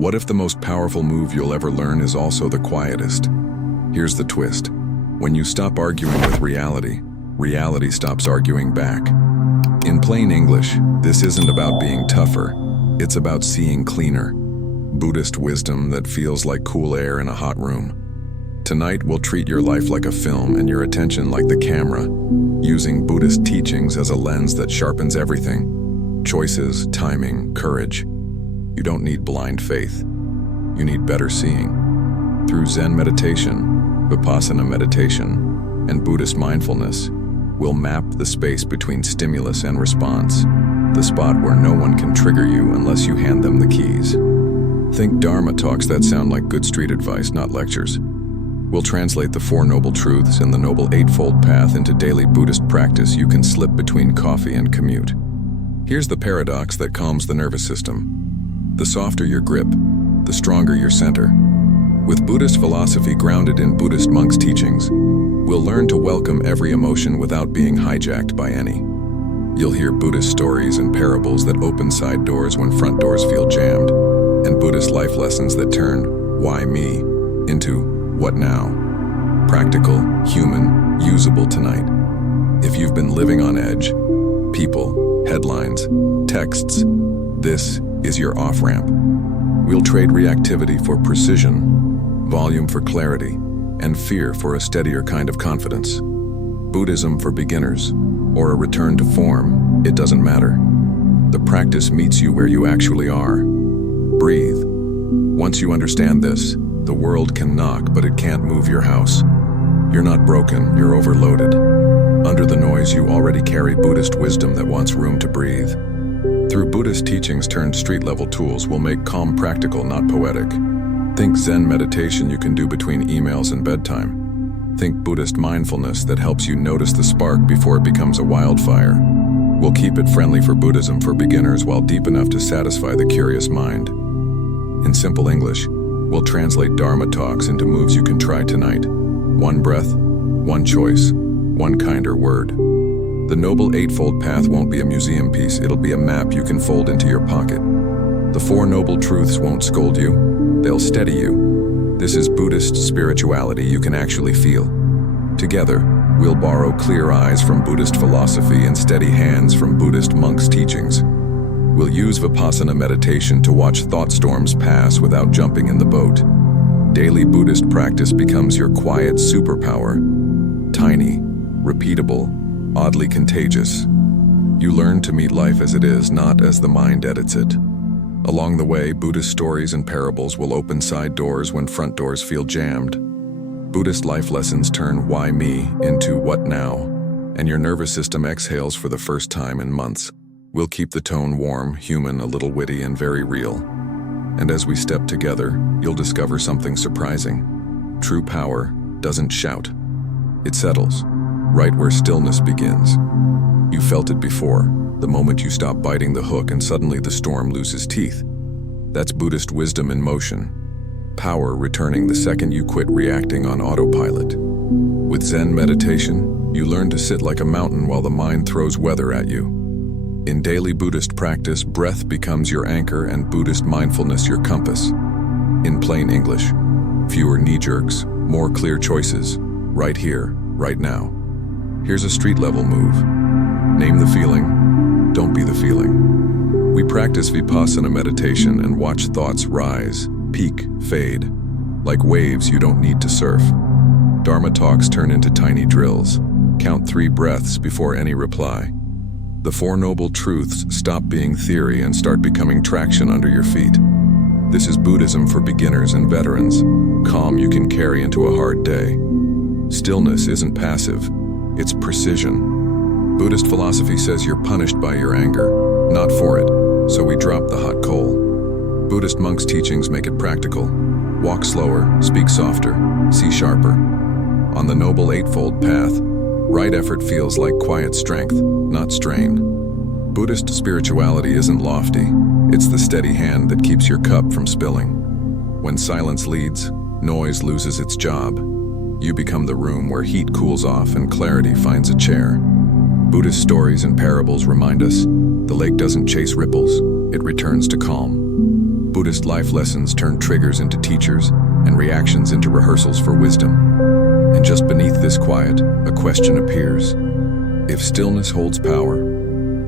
What if the most powerful move you'll ever learn is also the quietest? Here's the twist. When you stop arguing with reality, reality stops arguing back. In plain English, this isn't about being tougher. It's about seeing cleaner. Buddhist wisdom that feels like cool air in a hot room. Tonight, we'll treat your life like a film and your attention like the camera, using Buddhist teachings as a lens that sharpens everything. Choices, timing, courage. You don't need blind faith. You need better seeing. Through Zen meditation, Vipassana meditation, and Buddhist mindfulness, we'll map the space between stimulus and response, the spot where no one can trigger you unless you hand them the keys. Think Dharma talks that sound like good street advice, not lectures. We'll translate the Four Noble Truths and the Noble Eightfold Path into daily Buddhist practice you can slip between coffee and commute. Here's the paradox that calms the nervous system. The softer your grip, the stronger your center. With Buddhist philosophy grounded in Buddhist monks' teachings, we'll learn to welcome every emotion without being hijacked by any. You'll hear Buddhist stories and parables that open side doors when front doors feel jammed, and Buddhist life lessons that turn "why me" into "what now?" Practical, human, usable tonight. If you've been living on edge, people, headlines, texts, this is your off-ramp. We'll trade reactivity for precision, volume for clarity, and fear for a steadier kind of confidence. Buddhism for beginners, or a return to form, it doesn't matter. The practice meets you where you actually are. Breathe. Once you understand this, the world can knock, but it can't move your house. You're not broken, you're overloaded. Under the noise, you already carry Buddhist wisdom that wants room to breathe. Through Buddhist teachings turned street-level tools, we'll make calm practical, not poetic. Think Zen meditation you can do between emails and bedtime. Think Buddhist mindfulness that helps you notice the spark before it becomes a wildfire. We'll keep it friendly for Buddhism for beginners while deep enough to satisfy the curious mind. In simple English, we'll translate Dharma talks into moves you can try tonight. One breath, one choice, one kinder word. The Noble Eightfold Path won't be a museum piece, it'll be a map you can fold into your pocket. The Four Noble Truths won't scold you, they'll steady you. This is Buddhist spirituality you can actually feel. Together, we'll borrow clear eyes from Buddhist philosophy and steady hands from Buddhist monks' teachings. We'll use Vipassana meditation to watch thought storms pass without jumping in the boat. Daily Buddhist practice becomes your quiet superpower. Tiny, repeatable, oddly contagious. You learn to meet life as it is, not as the mind edits it. Along the way, Buddhist stories and parables will open side doors when front doors feel jammed. Buddhist life lessons turn "why me" into "what now?" and your nervous system exhales for the first time in months. We'll keep the tone warm, human, a little witty, and very real. And as we step together, you'll discover something surprising. True power doesn't shout. It settles, right where stillness begins. You felt it before, the moment you stop biting the hook and suddenly the storm loses teeth. That's Buddhist wisdom in motion. Power returning the second you quit reacting on autopilot. With Zen meditation, you learn to sit like a mountain while the mind throws weather at you. In daily Buddhist practice, breath becomes your anchor and Buddhist mindfulness your compass. In plain English, fewer knee-jerks, more clear choices, right here, right now. Here's a street-level move. Name the feeling, don't be the feeling. We practice Vipassana meditation and watch thoughts rise, peak, fade. Like waves you don't need to surf. Dharma talks turn into tiny drills. Count 3 breaths before any reply. The Four Noble Truths stop being theory and start becoming traction under your feet. This is Buddhism for beginners and veterans. Calm you can carry into a hard day. Stillness isn't passive, it's precision. Buddhist philosophy says you're punished by your anger, not for it, so we drop the hot coal. Buddhist monks' teachings make it practical. Walk slower, speak softer, see sharper. On the Noble Eightfold Path, right effort feels like quiet strength, not strain. Buddhist spirituality isn't lofty, it's the steady hand that keeps your cup from spilling. When silence leads, noise loses its job. You become the room where heat cools off and clarity finds a chair. Buddhist stories and parables remind us, the lake doesn't chase ripples, it returns to calm. Buddhist life lessons turn triggers into teachers and reactions into rehearsals for wisdom. And just beneath this quiet, a question appears. If stillness holds power,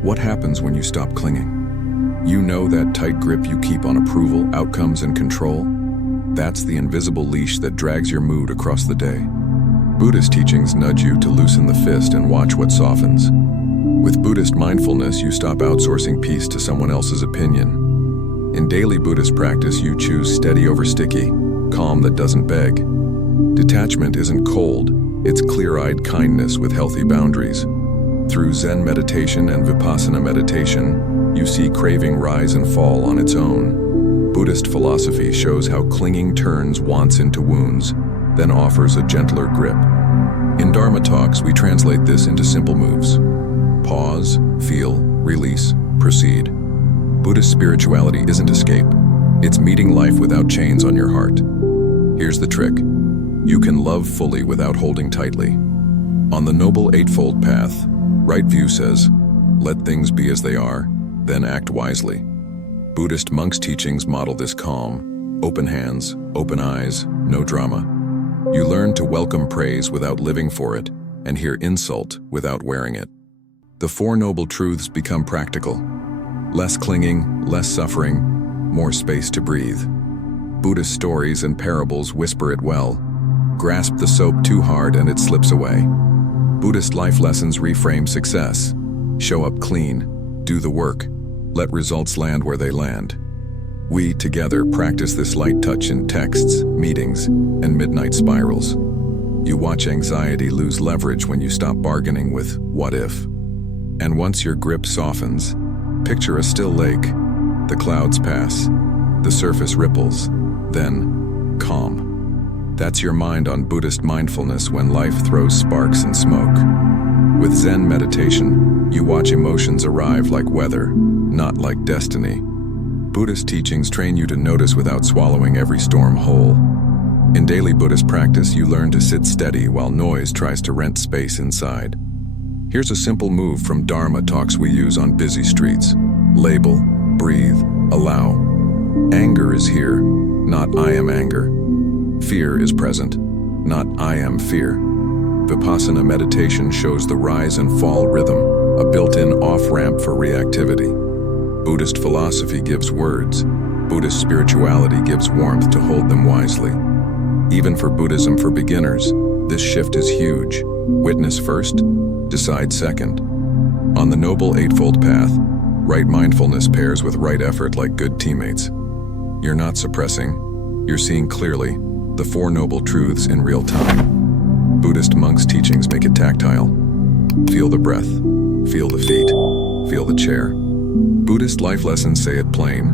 what happens when you stop clinging? You know that tight grip you keep on approval, outcomes, and control? That's the invisible leash that drags your mood across the day. Buddhist teachings nudge you to loosen the fist and watch what softens. With Buddhist mindfulness, you stop outsourcing peace to someone else's opinion. In daily Buddhist practice, you choose steady over sticky, calm that doesn't beg. Detachment isn't cold, it's clear-eyed kindness with healthy boundaries. Through Zen meditation and Vipassana meditation, you see craving rise and fall on its own. Buddhist philosophy shows how clinging turns wants into wounds, then offers a gentler grip. In Dharma talks, we translate this into simple moves. Pause, feel, release, proceed. Buddhist spirituality isn't escape. It's meeting life without chains on your heart. Here's the trick. You can love fully without holding tightly. On the Noble Eightfold Path, right view says, let things be as they are, then act wisely. Buddhist monks' teachings model this calm, open hands, open eyes, no drama. You learn to welcome praise without living for it, and hear insult without wearing it. The Four Noble Truths become practical. Less clinging, less suffering, more space to breathe. Buddhist stories and parables whisper it well. Grasp the soap too hard and it slips away. Buddhist life lessons reframe success. Show up clean, do the work, let results land where they land. We, together, practice this light touch in texts, meetings, and midnight spirals. You watch anxiety lose leverage when you stop bargaining with what if. And once your grip softens, picture a still lake. The clouds pass, the surface ripples, then calm. That's your mind on Buddhist mindfulness when life throws sparks and smoke. With Zen meditation, you watch emotions arrive like weather, not like destiny. Buddhist teachings train you to notice without swallowing every storm whole. In daily Buddhist practice, you learn to sit steady while noise tries to rent space inside. Here's a simple move from Dharma talks we use on busy streets. Label, breathe, allow. Anger is here, not I am anger. Fear is present, not I am fear. Vipassana meditation shows the rise and fall rhythm, a built-in off-ramp for reactivity. Buddhist philosophy gives words. Buddhist spirituality gives warmth to hold them wisely. Even for Buddhism for beginners, this shift is huge. Witness first, decide second. On the Noble Eightfold Path, right mindfulness pairs with right effort like good teammates. You're not suppressing, you're seeing clearly the Four Noble Truths in real time. Buddhist monks' teachings make it tactile. Feel the breath, feel the feet, feel the chair. Buddhist life lessons say it plain.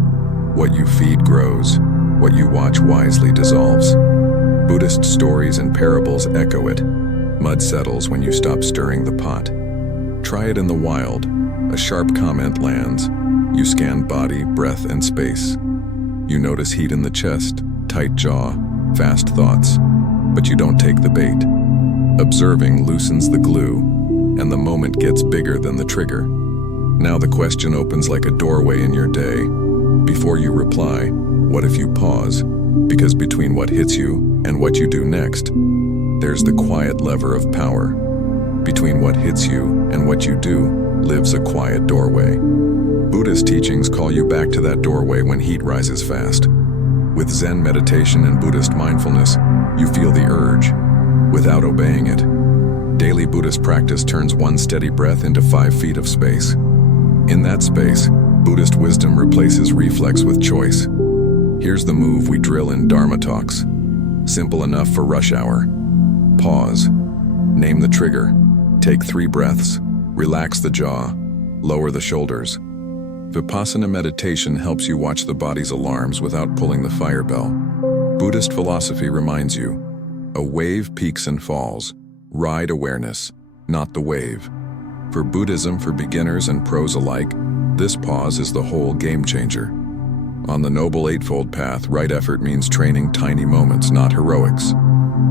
What you feed grows, what you watch wisely dissolves. Buddhist stories and parables echo it. Mud settles when you stop stirring the pot. Try it in the wild. A sharp comment lands. You scan body, breath, and space. You notice heat in the chest, tight jaw, fast thoughts, but you don't take the bait. Observing loosens the glue, and the moment gets bigger than the trigger. Now the question opens like a doorway in your day. Before you reply, what if you pause? Because between what hits you and what you do next, there's the quiet lever of power. Between what hits you and what you do lives a quiet doorway. Buddhist teachings call you back to that doorway when heat rises fast. With Zen meditation and Buddhist mindfulness, you feel the urge, without obeying it. Daily Buddhist practice turns one steady breath into 5 feet of space. In that space, Buddhist wisdom replaces reflex with choice. Here's the move we drill in Dharma talks. Simple enough for rush hour. Pause. Name the trigger. Take 3 breaths. Relax the jaw. Lower the shoulders. Vipassana meditation helps you watch the body's alarms without pulling the fire bell. Buddhist philosophy reminds you, a wave peaks and falls. Ride awareness, not the wave. For Buddhism for beginners and pros alike, this pause is the whole game changer. On the Noble Eightfold Path, right effort means training tiny moments, not heroics.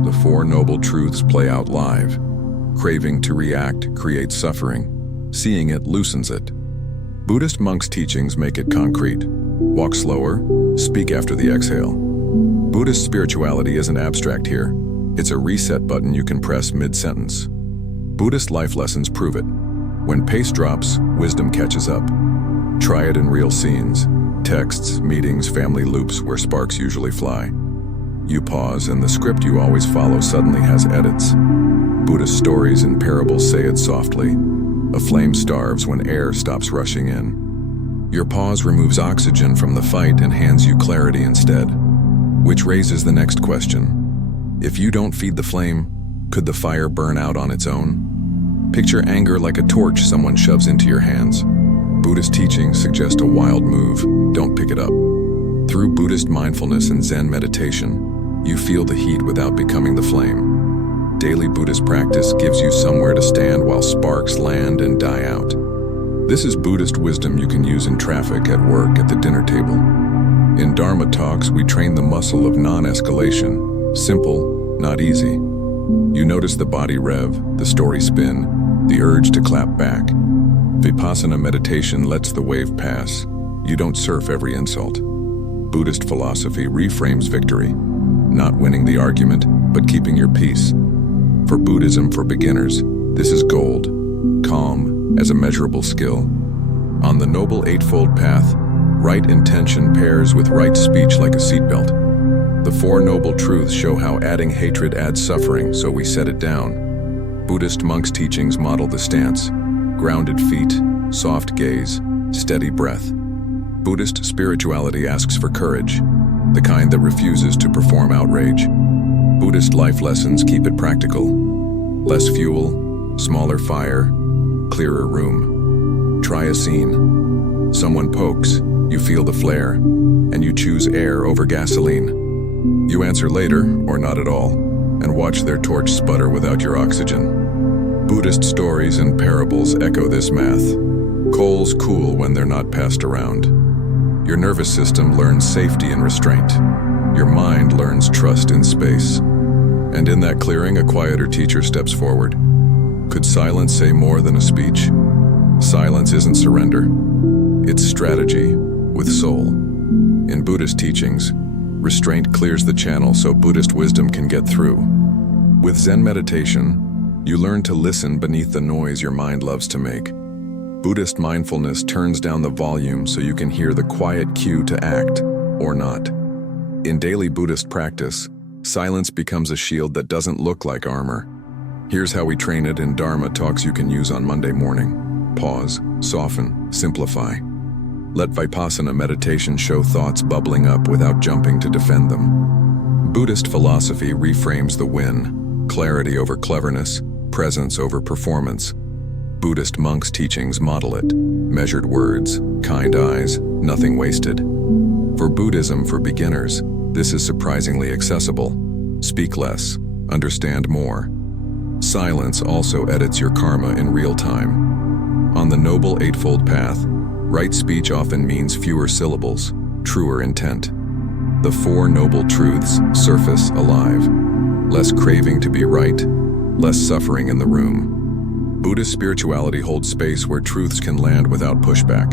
The Four Noble Truths play out live. Craving to react creates suffering. Seeing it loosens it. Buddhist monks' teachings make it concrete. Walk slower, Speak after the exhale. Buddhist spirituality isn't abstract here. It's a reset button you can press mid-sentence. Buddhist life lessons prove it. When pace drops, wisdom catches up. Try it in real scenes, texts, meetings, family loops where sparks usually fly. You pause and the script you always follow suddenly has edits. Buddhist stories and parables say it softly. A flame starves when air stops rushing in. Your pause removes oxygen from the fight and hands you clarity instead. Which raises the next question. If you don't feed the flame, could the fire burn out on its own? Picture anger like a torch someone shoves into your hands. Buddhist teachings suggest a wild move. Don't pick it up. Through Buddhist mindfulness and Zen meditation, you feel the heat without becoming the flame. Daily Buddhist practice gives you somewhere to stand while sparks land and die out. This is Buddhist wisdom you can use in traffic, at work, at the dinner table. In Dharma talks, we train the muscle of non-escalation. Simple, not easy. You notice the body rev, the story spin, the urge to clap back. Vipassana meditation lets the wave pass. You don't surf every insult. Buddhist philosophy reframes victory, not winning the argument, but keeping your peace. For Buddhism for beginners, this is gold, calm as a measurable skill. On the Noble Eightfold Path, right intention pairs with right speech like a seatbelt. The Four Noble Truths show how adding hatred adds suffering, so we set it down. Buddhist monks' teachings model the stance: grounded feet, soft gaze, steady breath. Buddhist spirituality asks for courage, the kind that refuses to perform outrage. Buddhist life lessons keep it practical. Less fuel, smaller fire, clearer room. Try a scene. Someone pokes, you feel the flare, and you choose air over gasoline. You answer later, or not at all, and watch their torch sputter without your oxygen. Buddhist stories and parables echo this math. Coals cool when they're not passed around. Your nervous system learns safety and restraint. Your mind learns trust in space. And in that clearing, a quieter teacher steps forward. Could silence say more than a speech? Silence isn't surrender. It's strategy with soul. In Buddhist teachings, restraint clears the channel so Buddhist wisdom can get through. With Zen meditation, you learn to listen beneath the noise your mind loves to make. Buddhist mindfulness turns down the volume so you can hear the quiet cue to act, or not. In daily Buddhist practice, silence becomes a shield that doesn't look like armor. Here's how we train it in Dharma talks you can use on Monday morning. Pause, soften, simplify. Let Vipassana meditation show thoughts bubbling up without jumping to defend them. Buddhist philosophy reframes the win: clarity over cleverness, presence over performance. Buddhist monks' teachings model it: measured words, kind eyes, nothing wasted. For Buddhism for beginners, this is surprisingly accessible. Speak less, understand more. Silence also edits your karma in real time. On the Noble Eightfold Path, right speech often means fewer syllables, truer intent. The Four Noble Truths surface alive. Less craving to be right, less suffering in the room. Buddhist spirituality holds space where truths can land without pushback.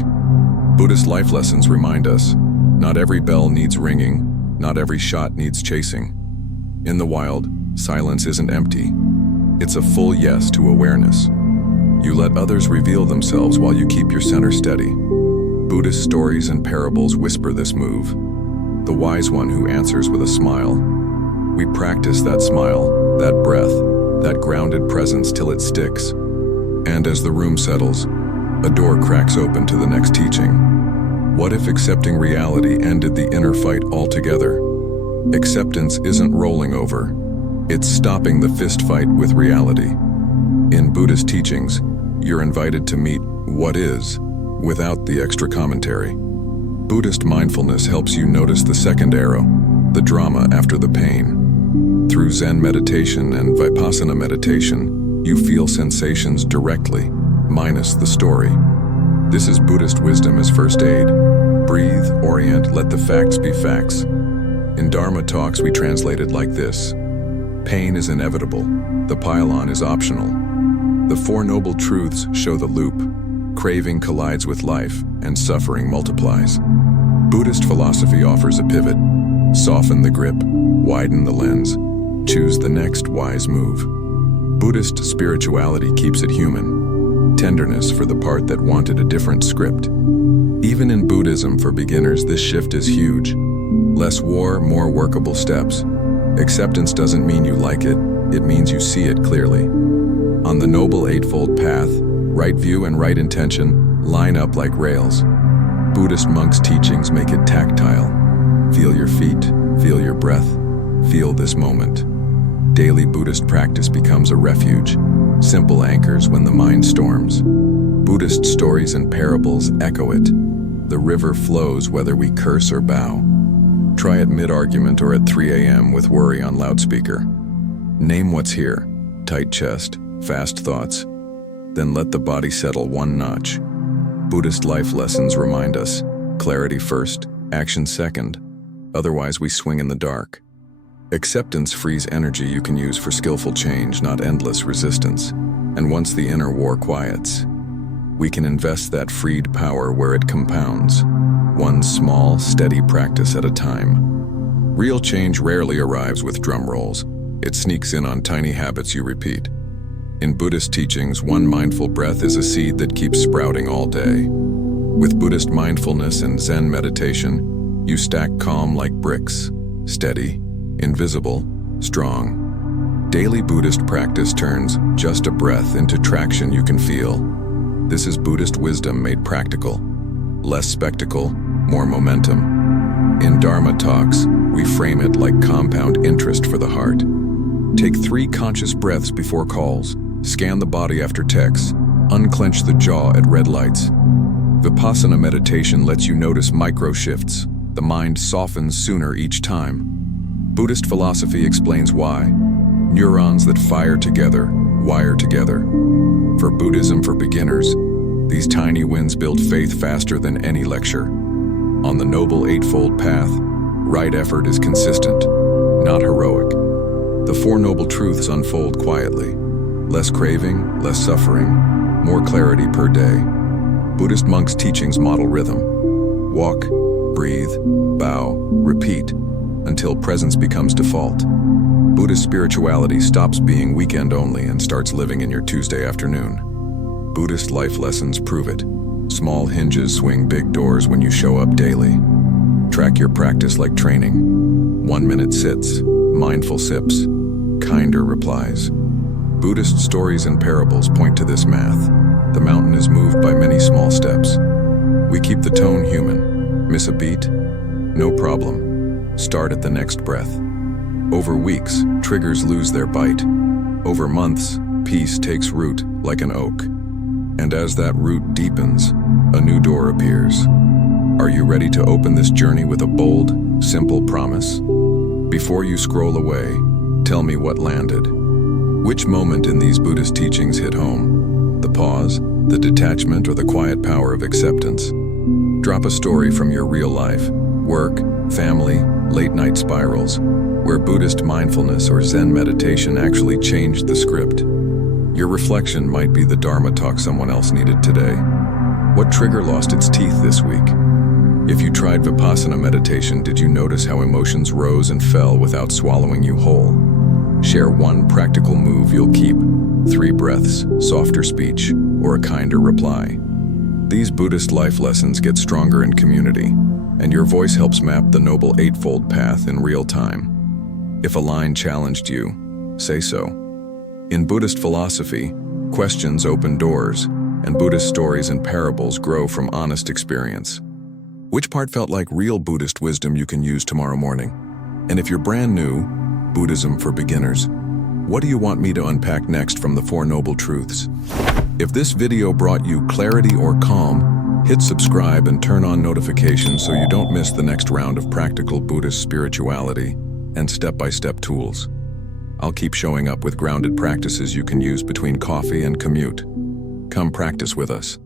Buddhist life lessons remind us, not every bell needs ringing, not every shot needs chasing. In the wild, silence isn't empty. It's a full yes to awareness. You let others reveal themselves while you keep your center steady. Buddhist stories and parables whisper this move. The wise one who answers with a smile. We practice that smile, that breath, that grounded presence till it sticks. And as the room settles, a door cracks open to the next teaching. What if accepting reality ended the inner fight altogether? Acceptance isn't rolling over. It's stopping the fist fight with reality. In Buddhist teachings, you're invited to meet what is, without the extra commentary. Buddhist mindfulness helps you notice the second arrow, the drama after the pain. Through Zen meditation and Vipassana meditation, you feel sensations directly, minus the story. This is Buddhist wisdom as first aid. Breathe, orient, let the facts be facts. In Dharma talks, we translate it like this: pain is inevitable, the pile-on is optional. The Four Noble Truths show the loop. Craving collides with life, and suffering multiplies. Buddhist philosophy offers a pivot. Soften the grip, widen the lens, choose the next wise move. Buddhist spirituality keeps it human. Tenderness for the part that wanted a different script. Even in Buddhism for beginners, this shift is huge. Less war, more workable steps. Acceptance doesn't mean you like it, it means you see it clearly. On the Noble Eightfold Path, right view and right intention line up like rails. Buddhist monks' teachings make it tactile. Feel your feet, feel your breath, feel this moment. Daily Buddhist practice becomes a refuge, simple anchors when the mind storms. Buddhist stories and parables echo it. The river flows whether we curse or bow. Try at mid-argument or at 3 a.m. with worry on loudspeaker. Name what's here, tight chest, fast thoughts. Then let the body settle one notch. Buddhist life lessons remind us, clarity first, action second. Otherwise we swing in the dark. Acceptance frees energy you can use for skillful change, not endless resistance. And once the inner war quiets, we can invest that freed power where it compounds, one small, steady practice at a time. Real change rarely arrives with drum rolls. It sneaks in on tiny habits you repeat. In Buddhist teachings, one mindful breath is a seed that keeps sprouting all day. With Buddhist mindfulness and Zen meditation, you stack calm like bricks, steady, invisible, strong. Daily Buddhist practice turns just a breath into traction you can feel. This is Buddhist wisdom made practical. Less spectacle, more momentum. In Dharma talks, we frame it like compound interest for the heart. Take 3 conscious breaths before calls, scan the body after texts, unclench the jaw at red lights. Vipassana meditation lets you notice micro shifts. The mind softens sooner each time. Buddhist philosophy explains why. Neurons that fire together, wire together. For Buddhism for beginners, these tiny wins build faith faster than any lecture. On the Noble Eightfold Path, right effort is consistent, not heroic. The Four Noble Truths unfold quietly. Less craving, less suffering, more clarity per day. Buddhist monks' teachings model rhythm. Walk, breathe, bow, repeat, until presence becomes default. Buddhist spirituality stops being weekend only and starts living in your Tuesday afternoon. Buddhist life lessons prove it. Small hinges swing big doors when you show up daily. Track your practice like training. 1 minute sits, mindful sips, kinder replies. Buddhist stories and parables point to this math. The mountain is moved by many small steps. We keep the tone human. Miss a beat? No problem. Start at the next breath. Over weeks, triggers lose their bite. Over months, peace takes root like an oak. And as that root deepens, a new door appears. Are you ready to open this journey with a bold, simple promise? Before you scroll away, tell me what landed. Which moment in these Buddhist teachings hit home? The pause, the detachment, or the quiet power of acceptance? Drop a story from your real life, work, family, late-night spirals, where Buddhist mindfulness or Zen meditation actually changed the script. Your reflection might be the Dharma talk someone else needed today. What trigger lost its teeth this week? If you tried Vipassana meditation, did you notice how emotions rose and fell without swallowing you whole? Share one practical move you'll keep, 3 breaths, softer speech, or a kinder reply. These Buddhist life lessons get stronger in community, and your voice helps map the Noble Eightfold Path in real time. If a line challenged you, say so. In Buddhist philosophy, questions open doors, and Buddhist stories and parables grow from honest experience. Which part felt like real Buddhist wisdom you can use tomorrow morning? And if you're brand new, Buddhism for beginners, what do you want me to unpack next from the Four Noble Truths? If this video brought you clarity or calm, hit subscribe and turn on notifications so you don't miss the next round of practical Buddhist spirituality and step-by-step tools. I'll keep showing up with grounded practices you can use between coffee and commute. Come practice with us.